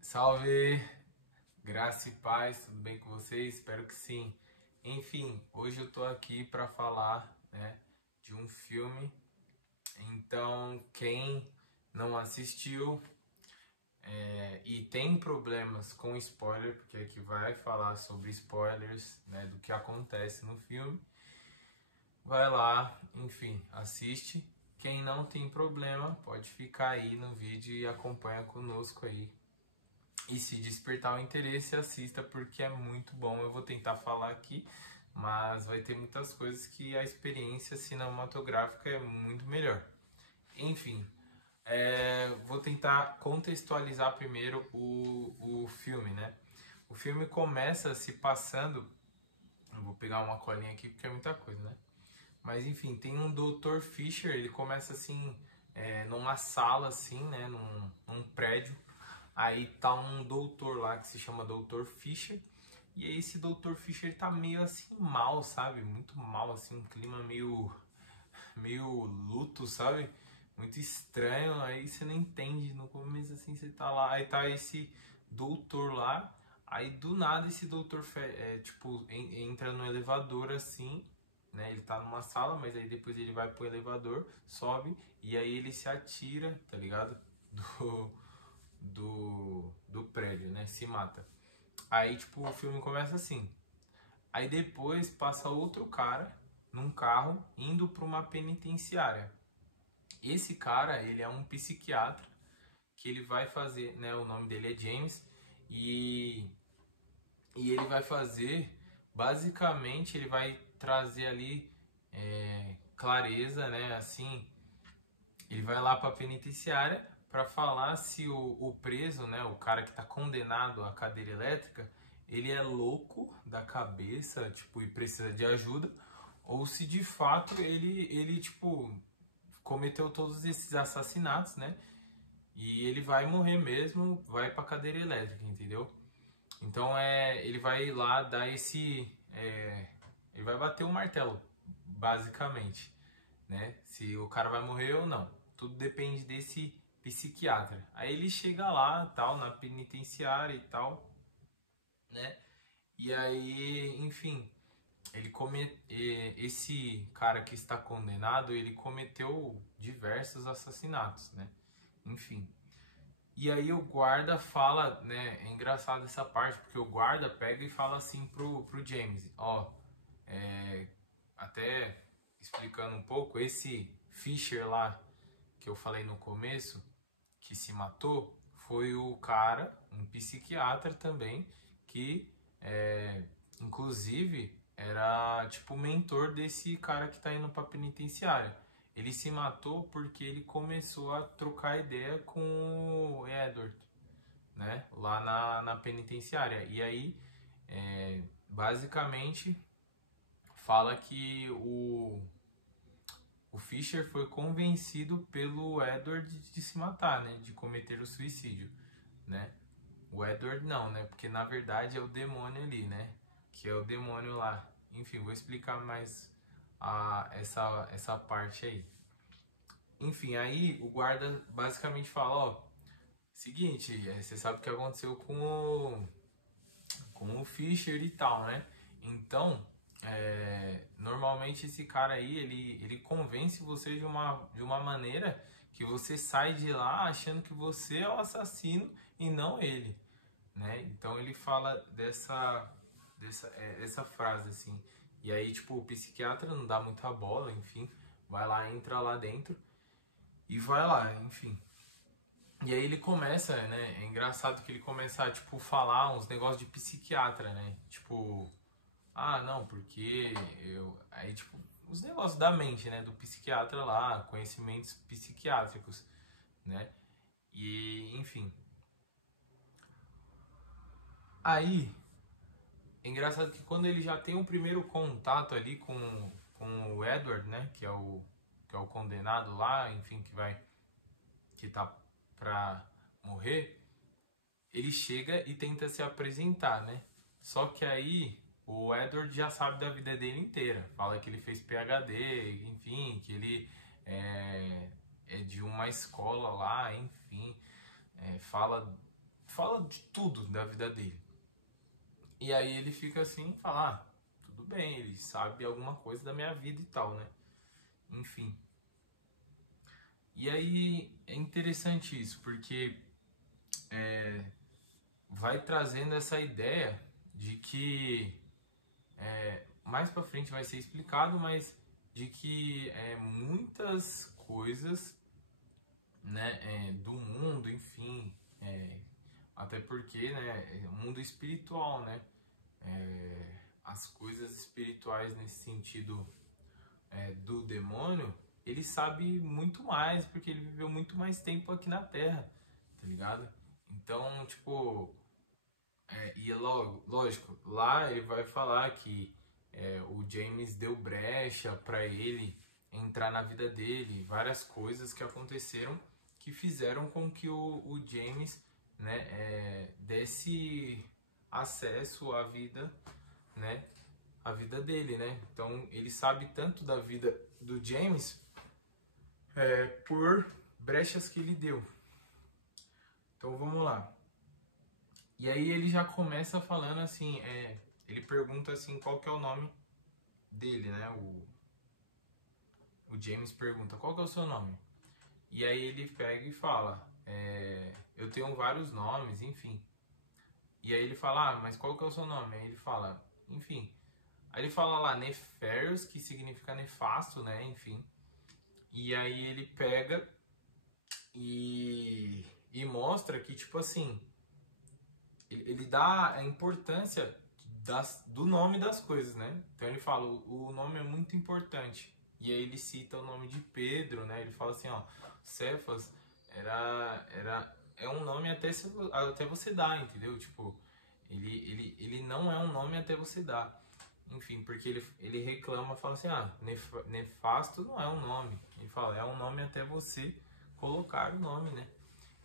Salve, graça e paz, tudo bem com vocês? Espero que sim. Enfim, hoje eu tô aqui para falar, né, de um filme. Então, quem não assistiu e tem problemas com spoiler, porque aqui vai falar sobre spoilers, né, do que acontece no filme, vai lá, enfim, assiste. Quem não tem problema, pode ficar aí no vídeo e acompanha conosco aí. E se despertar o interesse, assista porque é muito bom. Eu vou tentar falar aqui, mas vai ter muitas coisas que a experiência cinematográfica é muito melhor. Enfim, vou tentar contextualizar primeiro o filme, né? O filme começa se passando. Eu vou pegar uma colinha aqui porque é muita coisa, né? Mas enfim, tem um Dr. Fisher, ele começa assim, numa sala assim, né? Num prédio. Aí tá um doutor lá que se chama Dr. Fisher. E aí esse Dr. Fisher tá meio assim mal, sabe? Muito mal, assim, um clima meio luto, sabe? Muito estranho. Aí você não entende no começo assim, você tá lá, aí tá esse doutor lá. Aí do nada esse doutor tipo entra no elevador assim, né? Ele tá numa sala, mas aí depois ele vai pro elevador, sobe e aí ele se atira, tá ligado? Do prédio, né? Se mata. Aí, tipo, o filme começa assim. Aí depois passa outro cara num carro indo para uma penitenciária. Esse cara, ele é um psiquiatra que ele vai fazer, né? O nome dele é James e, e ele vai fazer, basicamente, ele vai trazer ali clareza, né? Assim, ele vai lá para a penitenciária para falar se o preso, né, o cara que está condenado à cadeira elétrica, ele é louco da cabeça, tipo, e precisa de ajuda, ou se de fato ele tipo, cometeu todos esses assassinatos, né, e ele vai morrer mesmo, vai para cadeira elétrica, entendeu? Então ele vai lá dar ele vai bater o martelo, basicamente, né? Se o cara vai morrer ou não. Tudo depende desse psiquiatra. Aí ele chega lá, tal, na penitenciária e tal, né? E aí, enfim, esse cara que está condenado, ele cometeu diversos assassinatos, né? Enfim. E aí o guarda fala, né? É engraçado essa parte, porque o guarda pega e fala assim pro James, ó, é, até explicando um pouco, esse Fischer lá que eu falei no começo, que se matou, foi o cara, um psiquiatra também, que inclusive era tipo mentor desse cara que tá indo pra penitenciária. Ele se matou porque ele começou a trocar ideia com o Edward, né? Lá na penitenciária. E aí, basicamente, fala que o Fischer foi convencido pelo Edward de se matar, né? De cometer o suicídio, né? O Edward não, né? Porque na verdade é o demônio ali, né? Que é o demônio lá. Enfim, vou explicar mais essa parte aí. Enfim, aí o guarda basicamente fala, ó, seguinte, você sabe o que aconteceu com o Fischer e tal, né? Então, normalmente esse cara aí, ele convence você de uma maneira que você sai de lá achando que você é o assassino e não ele, né? Então ele fala essa frase assim. E aí, tipo, o psiquiatra não dá muita bola, enfim, vai lá, entra lá dentro e vai lá, enfim. E aí ele começa, né? É engraçado que ele começa a, tipo, falar uns negócios de psiquiatra, né? Tipo, ah, não, porque eu. Aí, tipo, os negócios da mente, né? Do psiquiatra lá, conhecimentos psiquiátricos, né? E, enfim. Aí, é engraçado que quando ele já tem o primeiro contato ali com o Edward, né? Que é o condenado lá, enfim, que tá pra morrer, ele chega e tenta se apresentar, né? Só que aí o Edward já sabe da vida dele inteira. Fala que ele fez PhD, enfim, que ele é de uma escola lá, enfim. Fala. fala de tudo da vida dele. E aí ele fica assim e fala, ah, tudo bem, ele sabe alguma coisa da minha vida e tal, né? Enfim. E aí é interessante isso, porque vai trazendo essa ideia de que mais pra frente vai ser explicado, mas de que muitas coisas, né, do mundo, enfim, até porque, né, mundo espiritual, né, as coisas espirituais nesse sentido do demônio, ele sabe muito mais, porque ele viveu muito mais tempo aqui na Terra, tá ligado? Então, tipo, e é lógico, lá ele vai falar que o James deu brecha para ele entrar na vida dele, várias coisas que aconteceram que fizeram com que o James, né, desse acesso à vida, né, a vida dele, né? Então ele sabe tanto da vida do James por brechas que ele deu. Então vamos lá. E aí ele já começa falando assim, ele pergunta assim qual que é o nome dele, né? O James pergunta qual que é o seu nome. E aí ele pega e fala, eu tenho vários nomes, enfim. E aí ele fala, ah, mas qual que é o seu nome? Aí ele fala, enfim. Aí ele fala lá Nefarious, que significa nefasto, né? Enfim. E aí ele pega e mostra que, tipo assim, ele dá a importância do nome das coisas, né? Então ele fala, o nome é muito importante. E aí ele cita o nome de Pedro, né? Ele fala assim, ó, Cefas é um nome até você dar, entendeu? Tipo, ele não é um nome até você dar. Enfim, porque ele reclama, fala assim, ah, nefasto não é um nome. Ele fala, é um nome até você colocar o nome, né?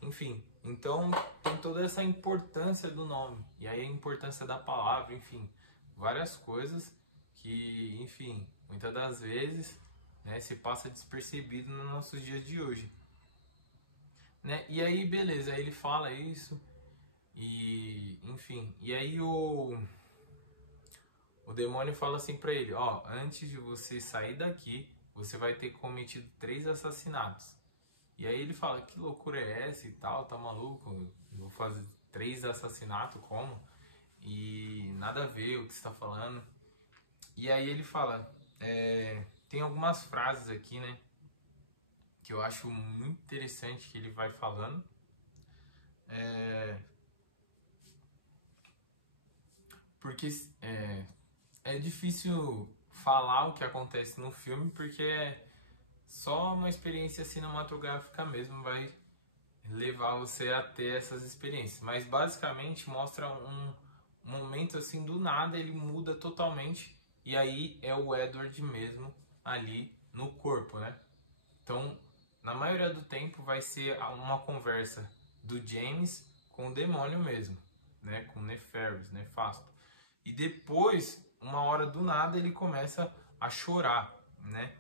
Enfim, então tem toda essa importância do nome. E aí a importância da palavra, enfim, várias coisas que, enfim, muitas das vezes, né, se passa despercebido nos nossos dias de hoje. Né? E aí, beleza, aí ele fala isso e, enfim, e aí o demônio fala assim pra ele, ó, antes de você sair daqui, você vai ter cometido 3 assassinatos. E aí ele fala, que loucura é essa e tal, tá maluco? Eu vou fazer 3 assassinatos, como? E nada a ver o que você tá falando. E aí ele fala, tem algumas frases aqui, né, que eu acho muito interessante que ele vai falando. Porque é difícil falar o que acontece no filme, porque só uma experiência cinematográfica mesmo vai levar você a ter essas experiências. Mas basicamente mostra um momento assim, do nada ele muda totalmente. E aí é o Edward mesmo ali no corpo, né? Então, na maioria do tempo vai ser uma conversa do James com o demônio mesmo, né? Com Nefarious, nefasto. E depois, uma hora do nada, ele começa a chorar, né?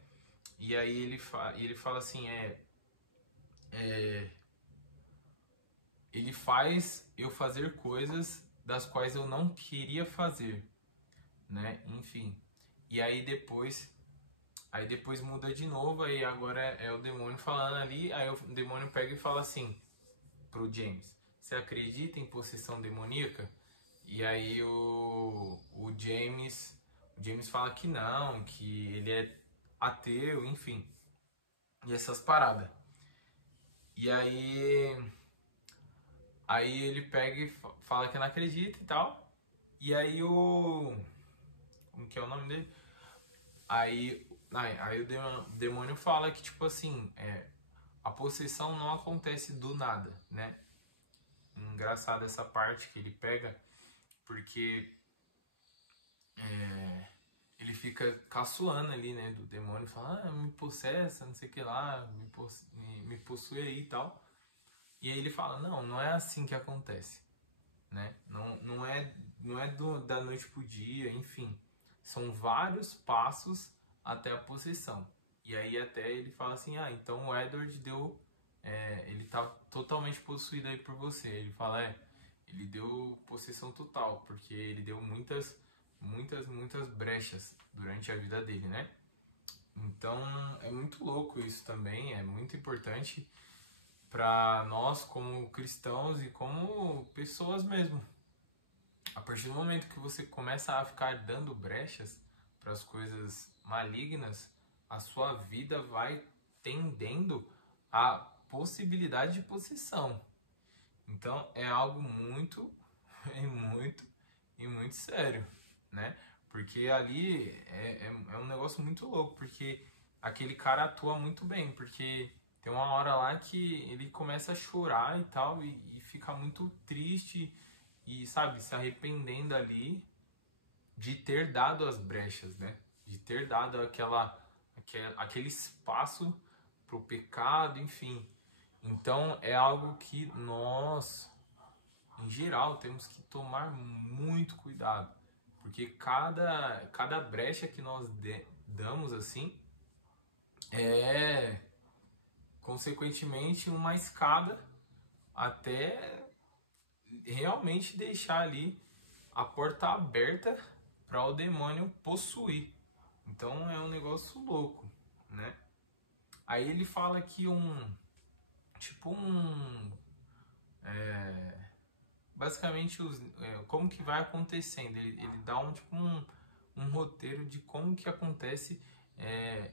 E aí ele fala assim, ele faz eu fazer coisas das quais eu não queria fazer, né? Enfim. E aí depois muda de novo, aí agora é o demônio falando ali, aí o demônio pega e fala assim pro James, você acredita em possessão demoníaca? E aí o James fala que não, que ele é ateu, enfim. E essas paradas. E aí ele pega e fala que não acredita e tal. E aí como que é o nome dele? Aí o demônio fala que, tipo assim, a possessão não acontece do nada, né? Engraçado essa parte que ele pega, porque ele fica caçoando ali, né, do demônio, fala, ah, me possessa, não sei o que lá, me possui aí e tal. E aí ele fala, não é assim que acontece, né? Não é da noite pro dia, enfim. São vários passos até a possessão. E aí até ele fala assim, ah, então o Edward ele tá totalmente possuído aí por você. Ele fala, possessão total, porque ele deu muitas brechas durante a vida dele, né? Então é muito louco isso também, é muito importante para nós como cristãos e como pessoas mesmo. A partir do momento que você começa a ficar dando brechas para as coisas malignas, a sua vida vai tendendo à possibilidade de possessão. Então é algo muito, muito sério, né? Porque ali é um negócio muito louco, porque aquele cara atua muito bem, porque tem uma hora lá que ele começa a chorar e tal, e fica muito triste e, sabe, se arrependendo ali de ter dado as brechas, né? De ter dado aquele espaço pro pecado, enfim. Então é algo que nós, em geral, temos que tomar muito cuidado, porque cada brecha que nós damos assim é consequentemente uma escada até realmente deixar ali a porta aberta para o demônio possuir. Então é um negócio louco, né? Aí ele fala que basicamente como que vai acontecendo. Ele dá um roteiro de como que acontece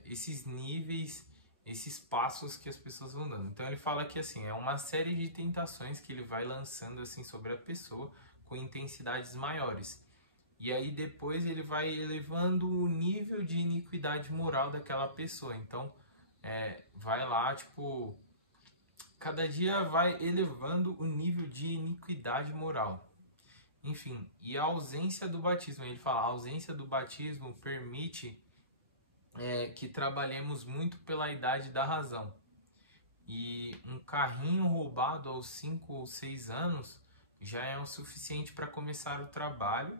esses níveis, esses passos que as pessoas vão dando. Então ele fala que assim, é uma série de tentações que ele vai lançando assim sobre a pessoa com intensidades maiores. E aí depois ele vai elevando o nível de iniquidade moral daquela pessoa. Então vai lá, tipo, cada dia vai elevando o nível de iniquidade moral. Enfim, e a ausência do batismo, ele fala, a ausência do batismo permite que trabalhemos muito pela idade da razão. E um carrinho roubado aos 5 ou 6 anos já é o suficiente para começar o trabalho,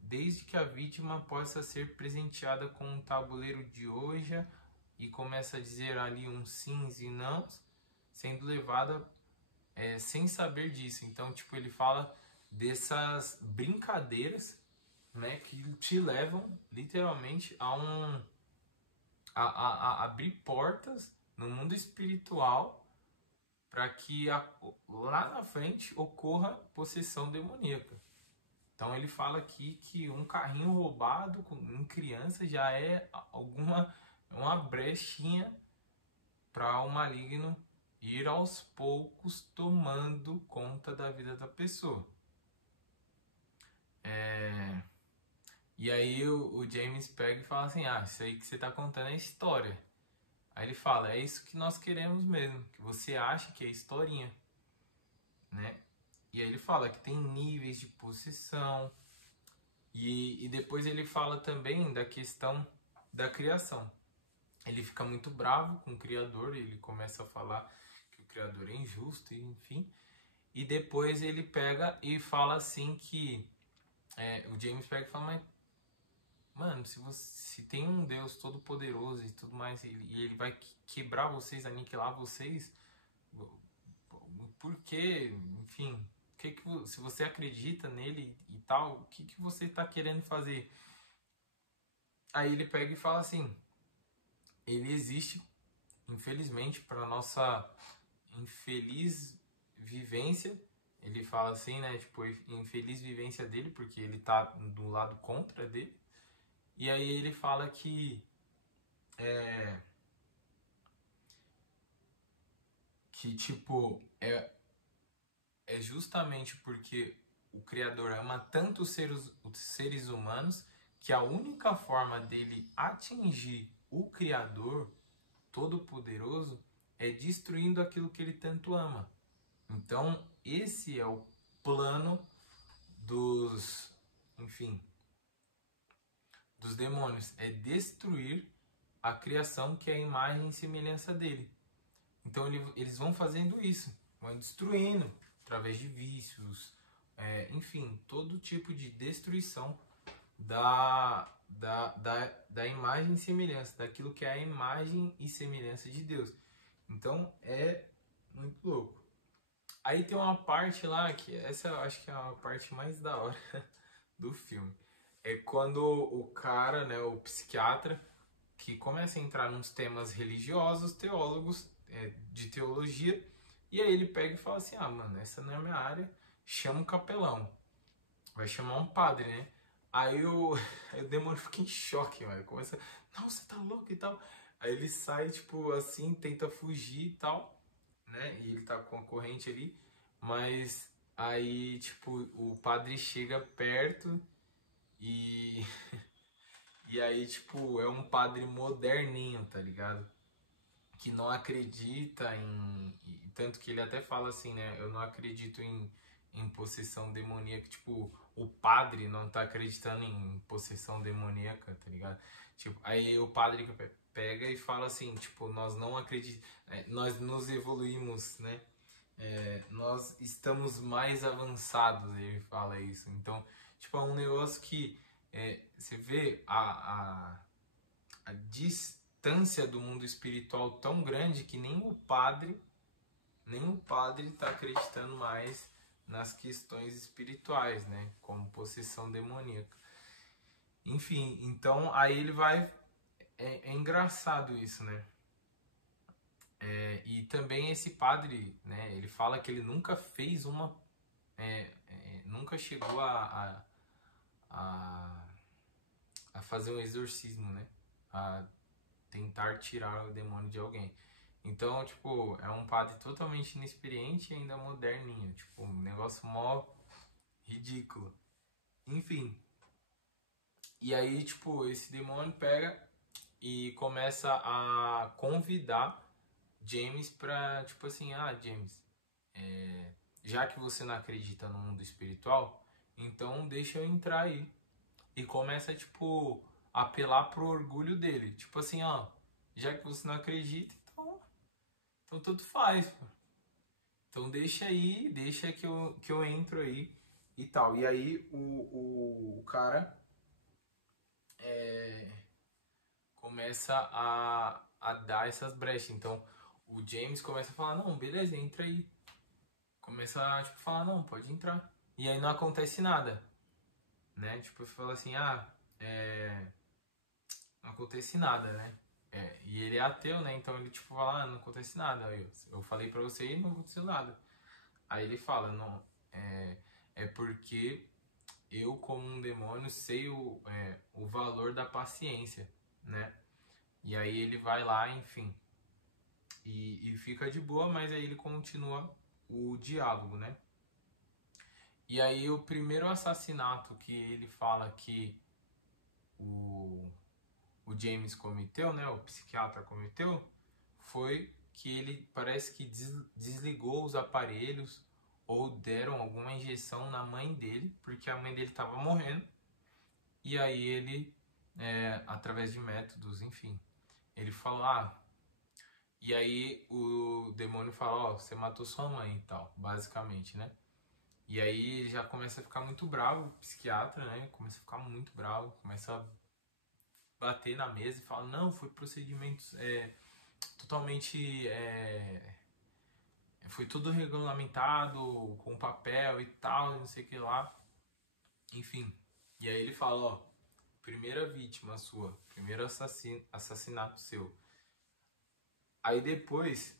desde que a vítima possa ser presenteada com um tabuleiro de Ouija e começa a dizer ali uns sims e nãos, sendo levada sem saber disso. Então, tipo, ele fala dessas brincadeiras, né, que te levam literalmente a abrir portas no mundo espiritual para que lá na frente ocorra possessão demoníaca. Então ele fala aqui que um carrinho roubado em criança já é uma brechinha para o maligno ir aos poucos tomando conta da vida da pessoa. E aí o James pega e fala assim, isso aí que você está contando é história. Aí ele fala, é isso que nós queremos mesmo, que você acha que é historinha, né? E aí ele fala que tem níveis de possessão, e depois ele fala também da questão da criação. Ele fica muito bravo com o Criador, ele começa a falar que o Criador é injusto, enfim. E depois ele pega e fala assim que... o James pega e fala, mas... Mano, se tem um Deus todo poderoso e tudo mais, e ele vai quebrar vocês, aniquilar vocês, por quê? Enfim, se você acredita nele e tal, o que você está querendo fazer? Aí ele pega e fala assim, ele existe, infelizmente, para nossa infeliz vivência. Ele fala assim, né, tipo, infeliz vivência dele, porque ele tá do lado contra dele. E aí ele fala que tipo, é justamente porque o Criador ama tanto os seres humanos que a única forma dele atingir o Criador Todo-Poderoso é destruindo aquilo que ele tanto ama. Então, esse é o plano dos demônios, é destruir a criação que é a imagem e semelhança dele. Então eles vão fazendo isso, vão destruindo através de vícios, enfim, todo tipo de destruição da imagem e semelhança, daquilo que é a imagem e semelhança de Deus. Então é muito louco. Aí tem uma parte lá que essa eu acho que é a parte mais da hora do filme. É quando o cara, né, o psiquiatra, que começa a entrar nos temas religiosos, teólogos, de teologia, e aí ele pega e fala assim, ah, mano, essa não é a minha área, chama um capelão, vai chamar um padre, né? Aí o, aí o demônio fica em choque, mano, começa, não, você tá louco e tal. Aí ele sai, tipo, assim, tenta fugir e tal, né? E ele tá com a corrente ali, mas aí, tipo, o padre chega perto e e aí, tipo, é um padre moderninho, tá ligado? Que não acredita em. Tanto que ele até fala assim, né? Eu não acredito em possessão demoníaca. Tipo, o padre não tá acreditando em possessão demoníaca, tá ligado? Tipo, aí o padre pega e fala assim, tipo, nós não acreditamos. Nós nos evoluímos, né? Nós estamos mais avançados, ele fala isso. Então, tipo, é um negócio que você vê a distância do mundo espiritual tão grande que nem o padre está acreditando mais nas questões espirituais, né? Como possessão demoníaca. Enfim, então aí ele vai. É engraçado isso, né? E também esse padre, né? Ele fala que ele nunca fez uma. Nunca chegou a, a fazer um exorcismo, né? A tentar tirar o demônio de alguém. Então, tipo, é um padre totalmente inexperiente e ainda moderninho. Tipo, um negócio mó ridículo. Enfim. E aí, tipo, esse demônio pega e começa a convidar James pra, tipo assim, ah, James, já que você não acredita no mundo espiritual, então deixa eu entrar aí. E começa, tipo, a apelar pro orgulho dele. Tipo assim, ó, já que você não acredita, então tudo faz, pô. Então deixa aí, deixa que eu entro aí e tal. E aí o cara é, começa a dar essas brechas. Então o James começa a falar, não, beleza, entra aí. Começa a tipo, falar, não, pode entrar. E aí não acontece nada, né? Tipo, fala assim, ah, não acontece nada, né? E ele é ateu, né? Então ele tipo fala, ah, não acontece nada. Eu falei pra você e não aconteceu nada. Aí ele fala, não, é porque eu como um demônio sei o valor da paciência, né? E aí ele vai lá, enfim, e fica de boa, mas aí ele continua o diálogo, né? E aí o primeiro assassinato que ele fala que o, o James cometeu, né? O psiquiatra cometeu, foi que ele parece que desligou os aparelhos ou deram alguma injeção na mãe dele, porque a mãe dele estava morrendo. E aí ele, através de métodos, enfim, ele falou, ah, e aí o demônio fala, ó, você matou sua mãe e tal, basicamente, né? E aí ele já começa a ficar muito bravo, o psiquiatra, né? Começa a ficar muito bravo, começa a bater na mesa e fala, não, foi procedimentos totalmente foi tudo regulamentado com papel e tal, não sei o que lá. Enfim. E aí ele fala, ó, primeira vítima sua, primeiro assassinato seu. Aí depois,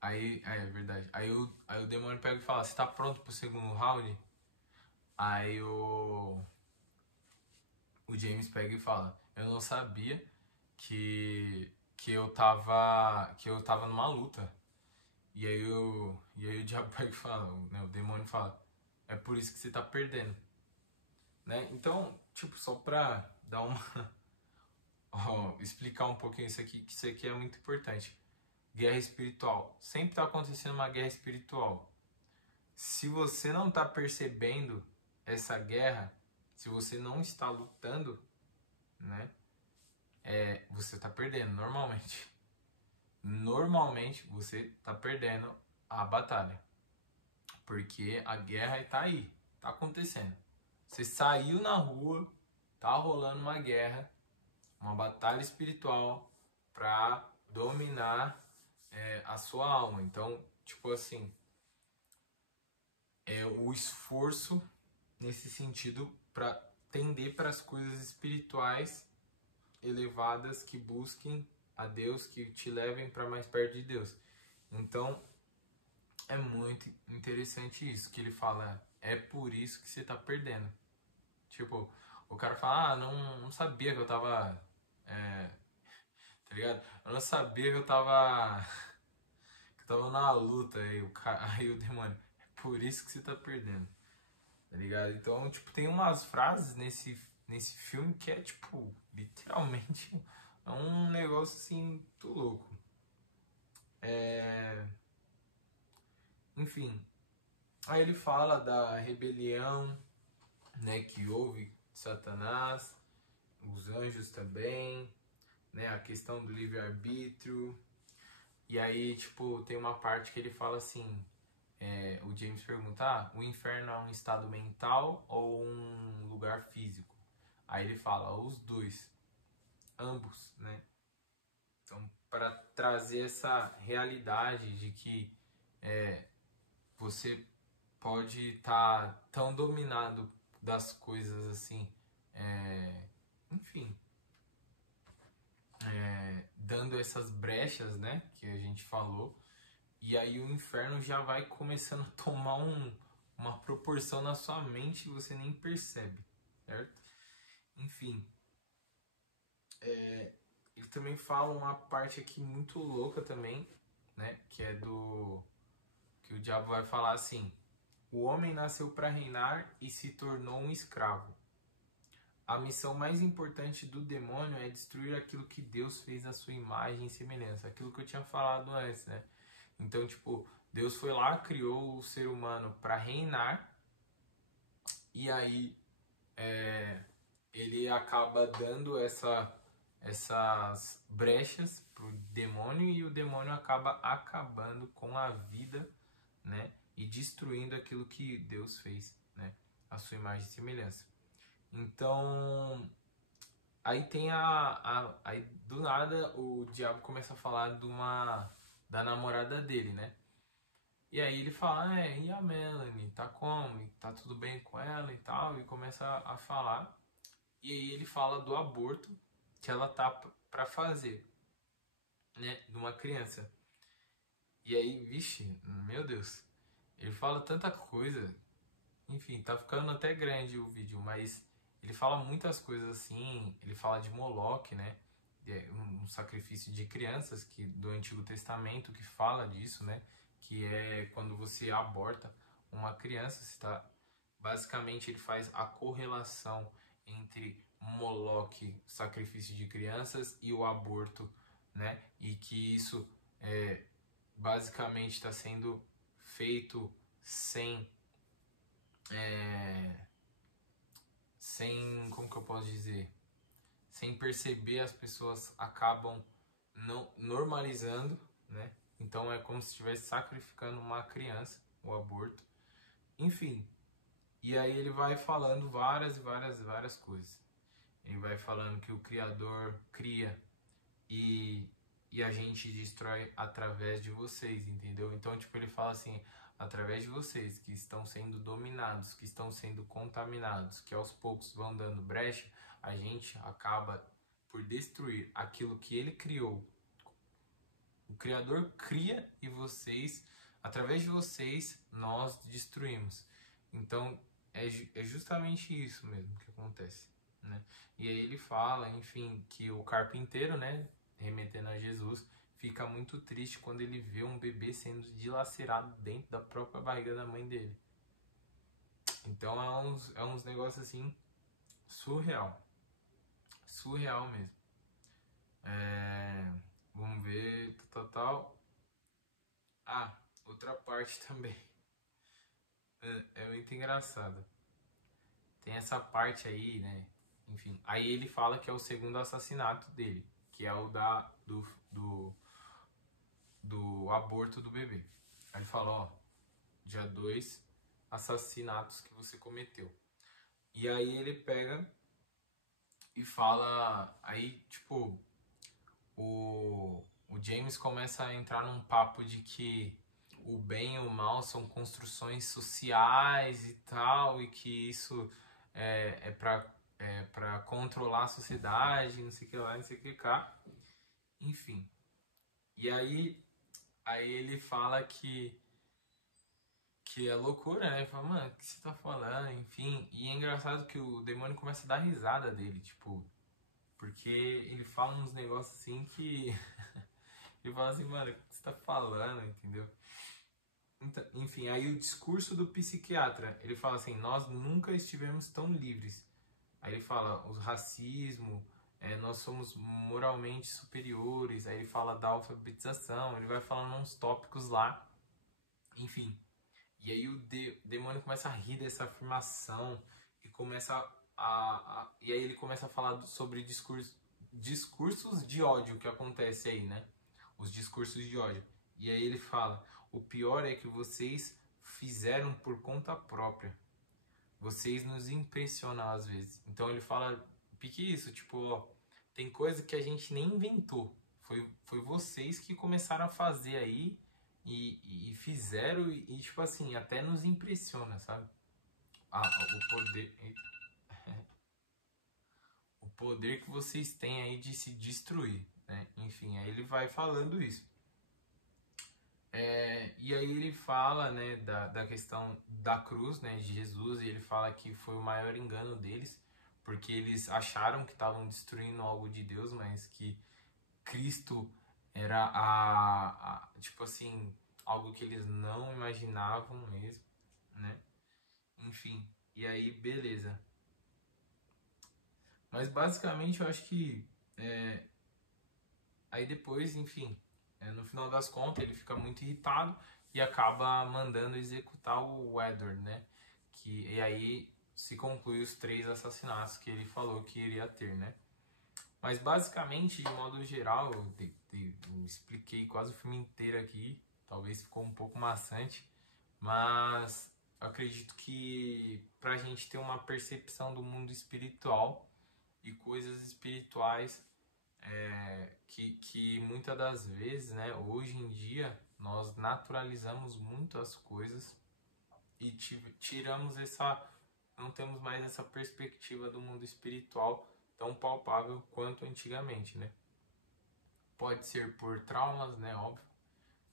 aí, é verdade. Aí o demônio pega e fala, você tá pronto pro segundo round? Aí o James pega e fala, eu não sabia que eu tava numa luta. E aí o diabo pega e fala, né, o demônio fala, é por isso que você tá perdendo, né? Então, tipo, só pra dar uma explicar um pouquinho isso aqui, que isso aqui é muito importante. Guerra espiritual. Sempre tá acontecendo uma guerra espiritual. Se você não tá percebendo essa guerra, se você não está lutando, né? Você tá perdendo, normalmente. Normalmente você tá perdendo a batalha. Porque a guerra está aí, está acontecendo. Você saiu na rua, tá rolando uma guerra, uma batalha espiritual para dominar a sua alma. Então, tipo assim, é o esforço nesse sentido para tender para as coisas espirituais elevadas que busquem a Deus, que te levem para mais perto de Deus. Então, é muito interessante isso que ele fala. É por isso que você tá perdendo. Tipo, o cara fala, não sabia que eu tava. Tá ligado? Eu não sabia que eu tava. Que eu tava na luta. Aí o demônio, é por isso que você tá perdendo. Tá ligado? Então, tipo, tem umas frases nesse filme que é, tipo, literalmente é um negócio assim, muito louco. Enfim, aí ele fala da rebelião, né, que houve de Satanás, os anjos também, né, a questão do livre-arbítrio. E aí, tipo, tem uma parte que ele fala assim, o James pergunta, o inferno é um estado mental ou um lugar físico? Aí ele fala, os dois, ambos, né? Então, para trazer essa realidade de que você pode estar tão dominado das coisas assim, enfim, dando essas brechas, né, que a gente falou, e aí o inferno já vai começando a tomar uma proporção na sua mente e você nem percebe, certo? Enfim, ele também fala uma parte aqui muito louca também, né, que é do que o diabo vai falar assim: o homem nasceu para reinar e se tornou um escravo. A missão mais importante do demônio é destruir aquilo que Deus fez à sua imagem e semelhança. Aquilo que eu tinha falado antes, né? Então, tipo, Deus foi lá, criou o ser humano para reinar. E aí ele acaba dando essas brechas pro demônio. E o demônio acaba acabando com a vida, né? E destruindo aquilo que Deus fez, né? A sua imagem e semelhança. Então, aí tem aí do nada o diabo começa a falar da namorada dele, né? E aí ele fala, e a Melanie, tá como? E tá tudo bem com ela e tal? E começa a falar. E aí ele fala do aborto que ela tá pra fazer, né? De uma criança. E aí, vixe, meu Deus. Ele fala tanta coisa. Enfim, tá ficando até grande o vídeo, mas ele fala muitas coisas assim. Ele fala de Moloque, né? Um sacrifício de crianças que do Antigo Testamento que fala disso, né? Que é quando você aborta uma criança, você tá, basicamente ele faz a correlação entre Moloque, sacrifício de crianças, e o aborto, né? E que isso basicamente está sendo feito sem como que eu posso dizer, sem perceber, as pessoas acabam não normalizando, né? Então é como se estivesse sacrificando uma criança, o aborto. Enfim, e aí ele vai falando várias e várias coisas. Ele vai falando que o Criador cria e, e a gente destrói através de vocês, entendeu? Então, tipo, ele fala assim, através de vocês que estão sendo dominados, que estão sendo contaminados, que aos poucos vão dando brecha, a gente acaba por destruir aquilo que ele criou. O Criador cria e vocês, através de vocês, nós destruímos. Então, é justamente isso mesmo que acontece, né? E aí ele fala, enfim, que o carpinteiro, né, remetendo a Jesus, fica muito triste quando ele vê um bebê sendo dilacerado dentro da própria barriga da mãe dele. Então é uns negócios assim surreal. Surreal mesmo. Vamos ver, tal. Outra parte também. É muito engraçado. Tem essa parte aí, né? Enfim, aí ele fala que é o segundo assassinato dele, que é o do aborto do bebê. Aí ele fala, ó, já 2 assassinatos que você cometeu. E aí ele pega e fala, aí tipo, o James começa a entrar num papo de que o bem e o mal são construções sociais e tal, e que isso é pra controlar a sociedade, não sei o que lá, não sei o que cá. Enfim. E aí ele fala que é loucura, né? Ele fala, mano, o que você tá falando? Enfim. E é engraçado que o demônio começa a dar risada dele, tipo, porque ele fala uns negócios assim que. Ele fala assim, mano, o que você tá falando, entendeu? Então, enfim, aí o discurso do psiquiatra, ele fala assim, nós nunca estivemos tão livres. Aí ele fala, o racismo, nós somos moralmente superiores. Aí ele fala da alfabetização, ele vai falando uns tópicos lá, enfim. E aí o demônio começa a rir dessa afirmação e começa e aí ele começa a falar sobre discursos de ódio que acontece aí, né? Os discursos de ódio. E aí ele fala, o pior é que vocês fizeram por conta própria. Vocês nos impressionam às vezes. Então ele fala, pique isso, tipo, ó, tem coisa que a gente nem inventou. Foi vocês que começaram a fazer aí e fizeram tipo assim, até nos impressiona, sabe? O poder. O poder que vocês têm aí de se destruir, né? Enfim, aí ele vai falando isso. E aí ele fala, né, da questão da cruz, né, de Jesus, e ele fala que foi o maior engano deles, porque eles acharam que estavam destruindo algo de Deus, mas que Cristo era tipo assim, algo que eles não imaginavam mesmo, né? Enfim, e aí beleza. Mas basicamente eu acho que aí depois, enfim, no final das contas ele fica muito irritado e acaba mandando executar o Edward, né? E aí se conclui os 3 assassinatos que ele falou que iria ter, né? Mas basicamente, de modo geral, eu expliquei quase o filme inteiro aqui. Talvez ficou um pouco maçante, mas eu acredito que pra gente ter uma percepção do mundo espiritual e coisas espirituais, que muitas das vezes, né, hoje em dia, nós naturalizamos muito as coisas e tiramos não temos mais essa perspectiva do mundo espiritual tão palpável quanto antigamente, né? Pode ser por traumas, né, óbvio,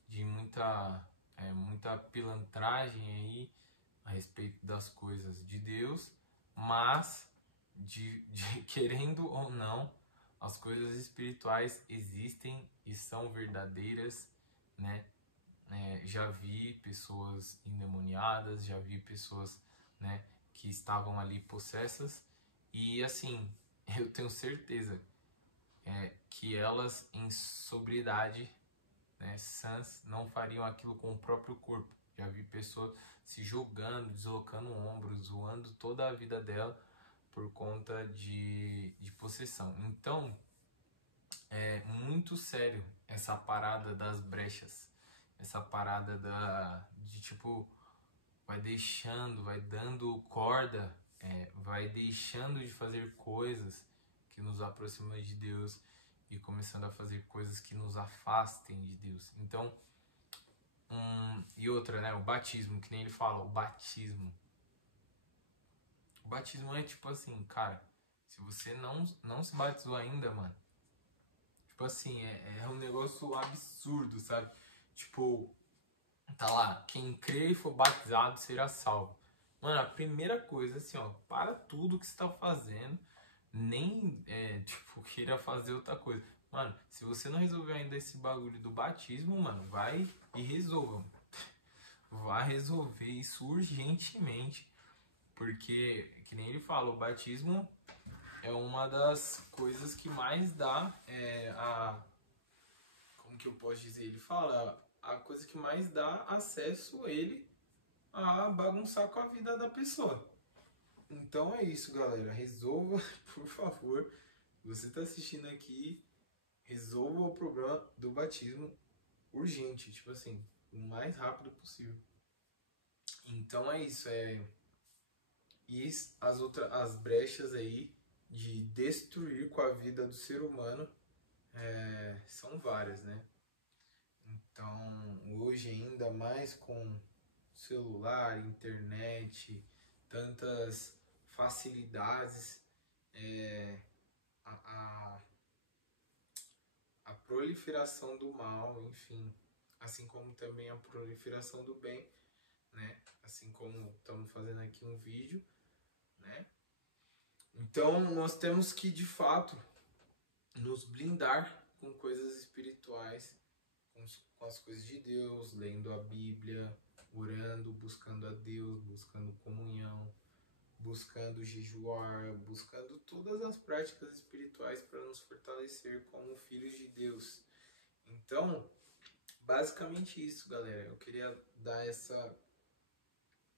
de muita pilantragem aí a respeito das coisas de Deus, mas querendo ou não, as coisas espirituais existem e são verdadeiras, né? Já vi pessoas endemoniadas, já vi pessoas, né, que estavam ali possessas e assim, eu tenho certeza que elas em sobriedade, né, sãs, não fariam aquilo com o próprio corpo. Já vi pessoas se jogando, deslocando ombros, zoando toda a vida dela por conta de possessão. Então, é muito sério essa parada das brechas, essa parada de tipo, vai dando corda, vai deixando de fazer coisas que nos aproximam de Deus e começando a fazer coisas que nos afastem de Deus. Então, e outra, né, o batismo, que nem ele fala, o batismo. O batismo é tipo assim, cara, se você não se batizou ainda, mano, tipo assim, é um negócio absurdo, sabe? Tipo, tá lá, quem crê e for batizado será salvo. Mano, a primeira coisa, assim, ó, para tudo que você tá fazendo, nem, tipo, queira fazer outra coisa. Mano, se você não resolveu ainda esse bagulho do batismo, mano, vai e resolva. Vai resolver isso urgentemente, porque, que nem ele fala, o batismo é uma das coisas que mais dá como que eu posso dizer? Ele fala, a coisa que mais dá acesso a ele a bagunçar com a vida da pessoa. Então é isso, galera. Resolva, por favor. Você está assistindo aqui, resolva o problema do batismo urgente, tipo assim, o mais rápido possível. Então é isso, e as brechas aí de destruir com a vida do ser humano são várias, né? Então, hoje ainda mais com celular, internet, tantas facilidades, a, a, a proliferação do mal, enfim, assim como também a proliferação do bem, né? Assim como estamos fazendo aqui um vídeo, né? Então, nós temos que, de fato, nos blindar com coisas espirituais, com as coisas de Deus, lendo a Bíblia, orando, buscando a Deus, buscando comunhão, buscando jejuar, buscando todas as práticas espirituais para nos fortalecer como filhos de Deus. Então, basicamente isso, galera. Eu queria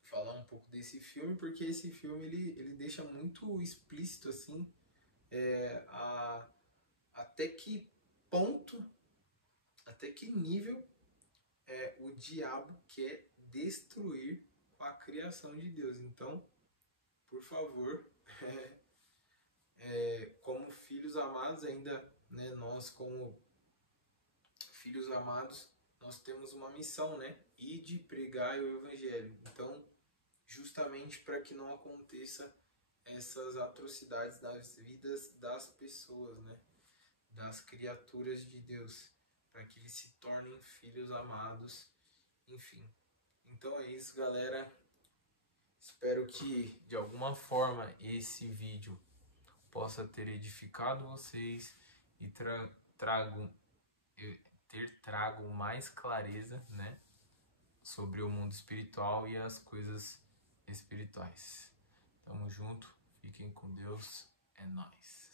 falar um pouco desse filme, porque esse filme ele deixa muito explícito assim, até que ponto, até que nível o diabo quer destruir a criação de Deus. Então, por favor, como filhos amados ainda, né, nós como filhos amados, nós temos uma missão, né? Ir de pregar o evangelho. Então, justamente para que não aconteça essas atrocidades nas vidas das pessoas, né? Das criaturas de Deus, para que eles se tornem filhos amados, enfim. Então é isso, galera. Espero que de alguma forma esse vídeo possa ter edificado vocês e ter trago mais clareza, né, sobre o mundo espiritual e as coisas espirituais. Tamo junto, fiquem com Deus, é nóis.